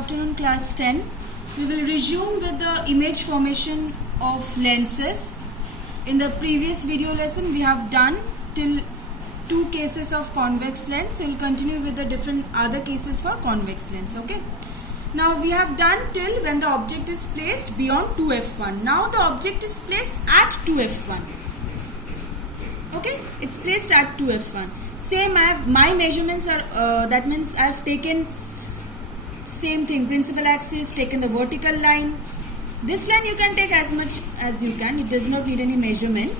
afternoon, class 10. We will resume with the image formation of lenses. In the previous video lesson, we have done till 2 cases of convex lens. We will continue with the different other cases for convex lens. Okay. Now we have done till when the object is placed beyond 2f1. Now the object is placed at 2f1. Okay, it's placed at 2f1. Same, my measurements are that means I've taken same thing, principal axis, taken the vertical line. This line you can take as much as you can, it does not need any measurement.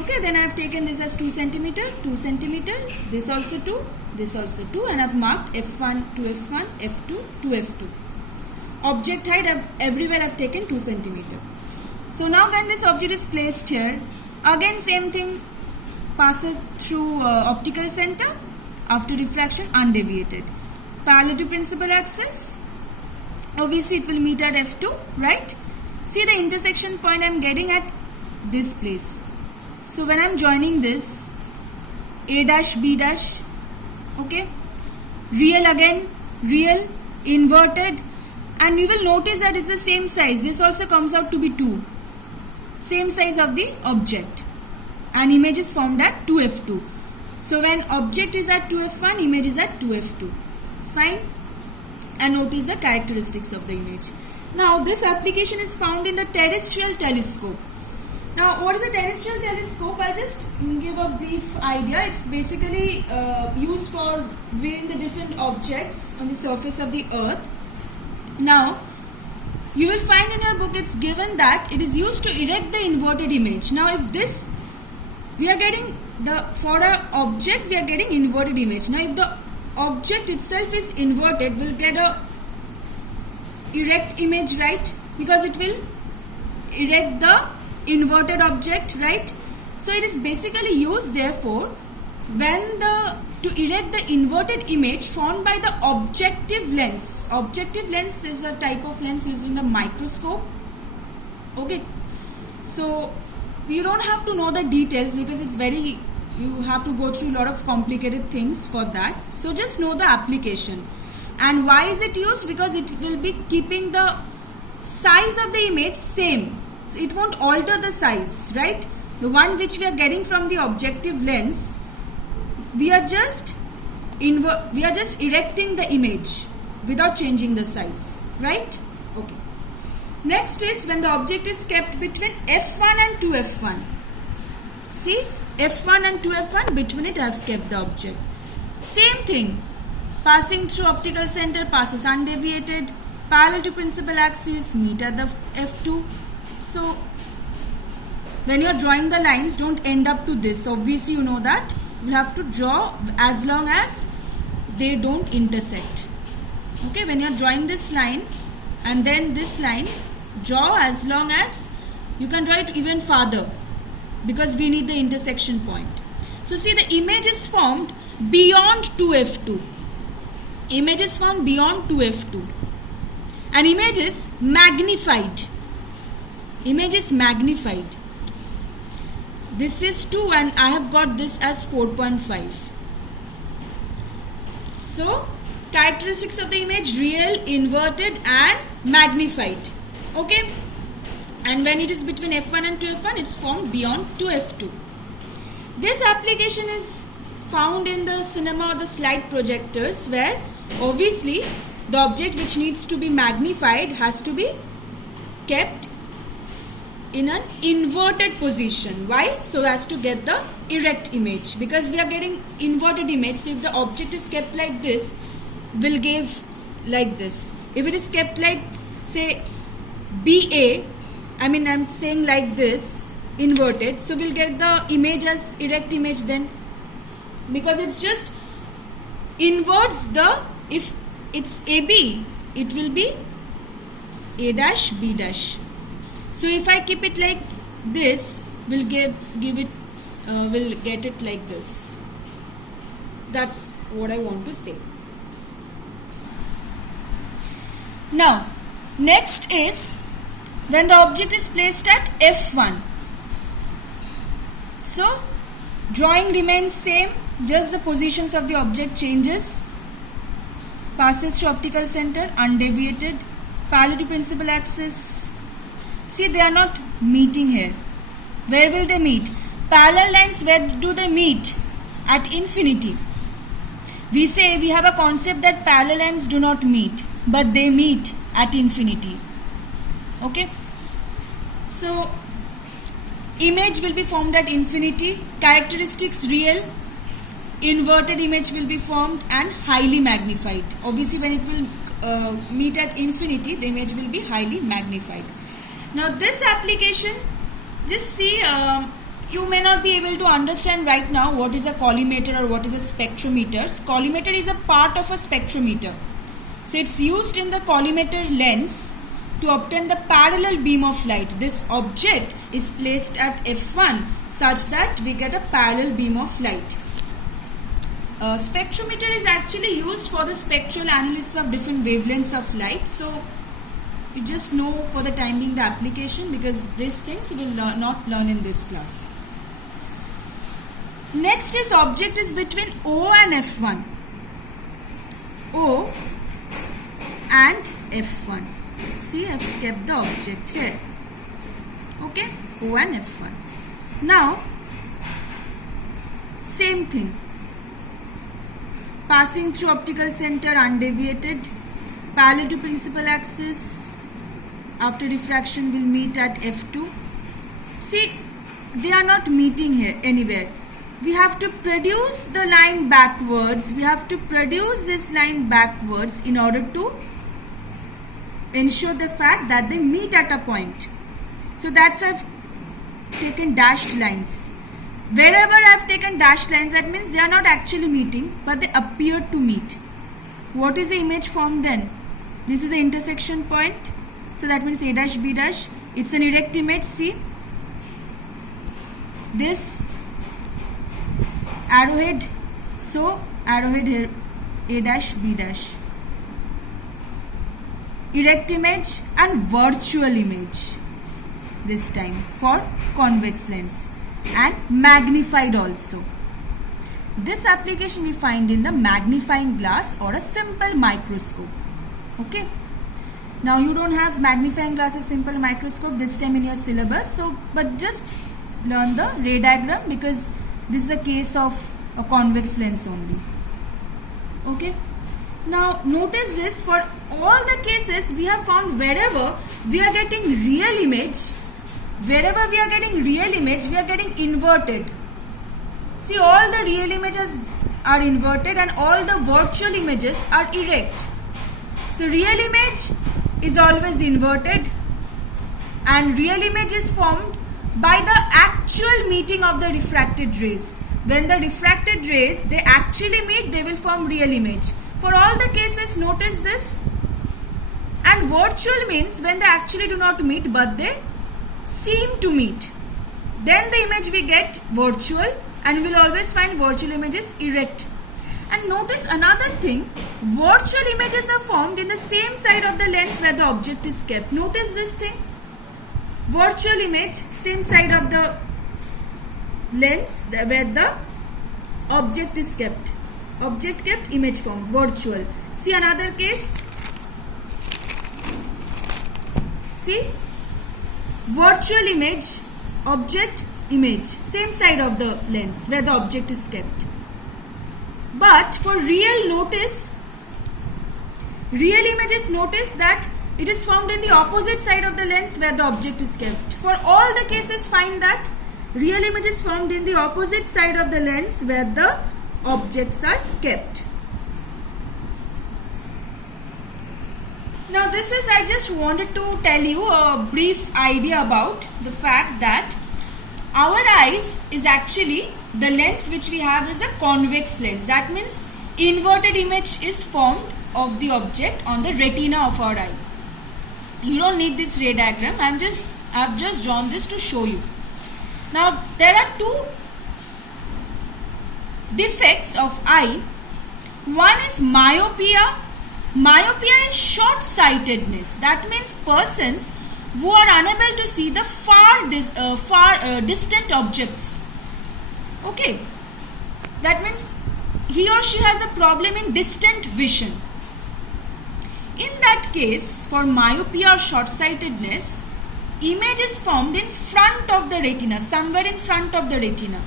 Okay, then I've taken this as 2 centimeter, 2 centimeter, this also 2, this also 2, and I've marked f1 to f1, f2 to f2. Object height, everywhere I've taken 2 centimeter. So now when this object is placed here, again same thing, passes through optical center, after refraction undeviated. Parallel to principal axis, obviously it will meet at f2, right? See the intersection point I'm getting at this place. So when I'm joining this, a dash, b dash, okay, real again, real, inverted, and you will notice that it's the same size. This also comes out to be 2. Same size of the object. And image is formed at 2f2. So when object is at 2f1, image is at 2f2. Fine. And notice the characteristics of the image. Now this application is found in the terrestrial telescope. Now what is a terrestrial telescope? I'll just give a brief idea. It's basically used for viewing the different objects on the surface of the earth. Now you will find in your book it's given that it is used to erect the inverted image. Now if this we are getting for a object we are getting inverted image. Now if the object itself is inverted, we'll get a erect image, right? Because it will erect the inverted object, right? So it is basically used therefore when to erect the inverted image formed by the objective lens. Objective lens is a type of lens used in the microscope. Okay, so you don't have to know the details because it's you have to go through a lot of complicated things for that. So just know the application. And why is it used? Because it will be keeping the size of the image same. So it won't alter the size, right? The one which we are getting from the objective lens, we are just erecting the image without changing the size, right? Okay. Next is when the object is kept between f1 and 2f1. See, f1 and 2f1, between it I have kept the object. Same thing, passing through optical center, passes undeviated, parallel to principal axis, meet at the f2. So when you are drawing the lines, don't end up to this. Obviously you know that you have to draw as long as they don't intersect. Okay, when you are drawing this line and then this line, draw as long as you can draw it even farther because we need the intersection point. So see, the image is formed beyond 2f2. Image is formed beyond 2f2. And image is magnified. Image is magnified. This is 2 and I have got this as 4.5. So characteristics of the image: real, inverted and magnified. Okay, and when it is between f1 and 2f1, it's formed beyond 2f2. This application is found in the cinema or the slide projectors, where obviously the object which needs to be magnified has to be kept in an inverted position. Why? So as to get the erect image, because we are getting inverted image. So if the object is kept like this, we'll give like this. If it is kept like, say, BA, I'm saying like this, inverted, so we'll get the image as erect image then, because it's just inverts the, if it's AB, it will be A dash, B dash. So if I keep it like this, we'll we'll get it like this. That's what I want to say. Now, next is when the object is placed at f1. So, drawing remains same, just the positions of the object changes. passes through optical center, undeviated, parallel to principal axis. See, they are not meeting here. Where will they meet? Parallel lines, where do they meet? At infinity. We say we have a concept that parallel lines do not meet, but they meet at infinity. Okay? So, image will be formed at infinity, characteristics real, inverted image will be formed and highly magnified. Obviously, when it will meet at infinity, the image will be highly magnified. Now, this application, just see, you may not be able to understand right now what is a collimator or what is a spectrometer. Collimator is a part of a spectrometer. So, it's used in the collimator lens to obtain the parallel beam of light. This object is placed at f1 such that we get a parallel beam of light. Spectrometer is actually used for the spectral analysis of different wavelengths of light. So, you just know for the time being the application, because these things you will not learn in this class. Next is object is between O and F1. O and F1. See, I have kept the object here. Okay, O and F1. Now, same thing. Passing through optical center, undeviated, parallel to principal axis. After diffraction will meet at F2. See, they are not meeting here anywhere. We have to produce the line backwards. We have to produce this line backwards in order to ensure the fact that they meet at a point. So that's why I've taken dashed lines. Wherever I've taken dashed lines, that means they are not actually meeting, but they appear to meet. What is the image formed then? This is the intersection point. So that means A dash, B dash. It's an erect image, see. This arrowhead. So arrowhead here, A dash, B dash. Erect image and virtual image. This time for convex lens. And magnified also. This application we find in the magnifying glass or a simple microscope. Okay. Now you don't have magnifying glass or simple microscope this time in your syllabus. So, but just learn the ray diagram, because this is a case of a convex lens only. Okay. Now notice this, for all the cases we have found wherever we are getting real image, we are getting inverted. See, all the real images are inverted and all the virtual images are erect. So real image is always inverted and real image is formed by the actual meeting of the refracted rays. When the refracted rays, they actually meet, they will form real image. For all the cases, notice this. And virtual means when they actually do not meet, but they seem to meet. Then the image we get virtual, and we will always find virtual images erect. And notice another thing, virtual images are formed in the same side of the lens where the object is kept. Notice this thing. Virtual image, same side of the lens where the object is kept. Object kept, image formed, virtual. See another case. See, virtual image, object, image, same side of the lens where the object is kept. But for real, notice, real images, notice that it is found in the opposite side of the lens where the object is kept. For all the cases, find that real image is found in the opposite side of the lens where the objects are kept. Now this is, I just wanted to tell you a brief idea about the fact that our eyes is actually, the lens which we have is a convex lens. That means inverted image is formed of the object on the retina of our eye. You don't need this ray diagram. I've just drawn this to show you. Now there are two defects of eye. One is myopia. Myopia is short-sightedness. That means persons who are unable to see the distant objects. Okay, that means he or she has a problem in distant vision. in that case, for myopia or short-sightedness, image is formed in front of the retina, somewhere in front of the retina.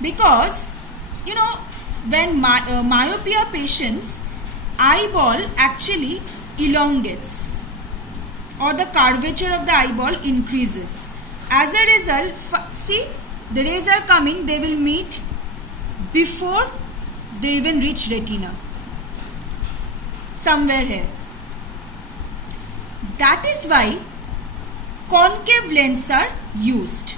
Because, you know, when myopia patients, eyeball actually elongates or the curvature of the eyeball increases. As a result, see, the rays are coming, they will meet before they even reach retina. Somewhere here. That is why concave lenses are used.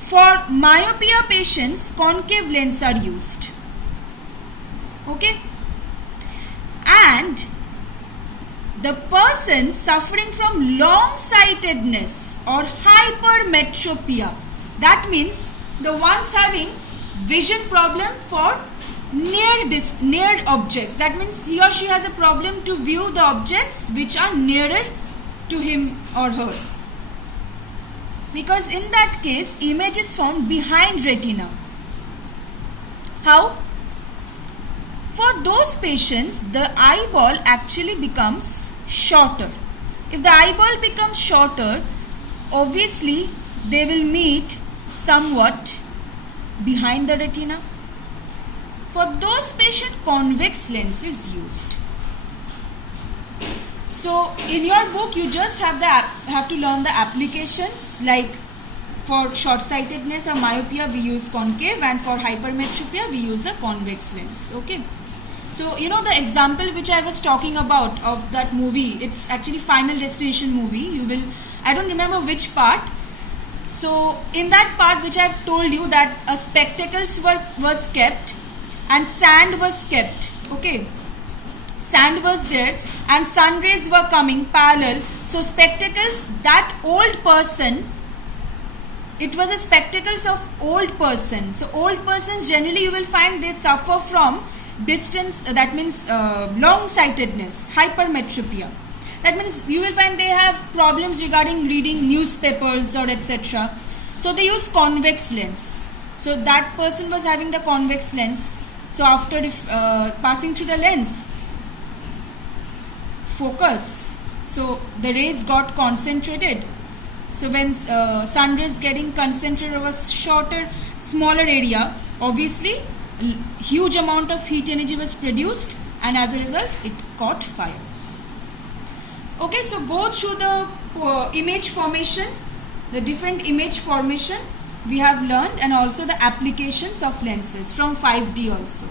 For myopia patients, concave lenses are used. Okay? And the person suffering from long-sightedness or hypermetropia, that means the ones having vision problem for near objects, that means he or she has a problem to view the objects which are nearer to him or her, because in that case image is found behind retina. How? For those patients, the eyeball actually becomes shorter. If the eyeball becomes shorter, obviously they will meet somewhat behind the retina. For those patients, convex lens is used. So in your book, you just have to learn the applications, like for short-sightedness or myopia we use concave, and for hypermetropia we use a convex lens. Okay. So you know the example which I was talking about of that movie, it's actually Final Destination movie. I don't remember which part. So in that part which I've told you that spectacles was kept and sand was kept. Okay. Sand was there and sun rays were coming parallel. So spectacles, that old person, it was a spectacles of old person. So old persons generally you will find they suffer from distance, that means long-sightedness, hypermetropia. That means you will find they have problems regarding reading newspapers or etc. So they use convex lens. So that person was having the convex lens. So after passing through the lens, focus, so the rays got concentrated. So when sun rays getting concentrated over smaller area, obviously huge amount of heat energy was produced, and as a result it caught fire. Okay, so go through the image formation, the different image formation we have learned, and also the applications of lenses from 5D also.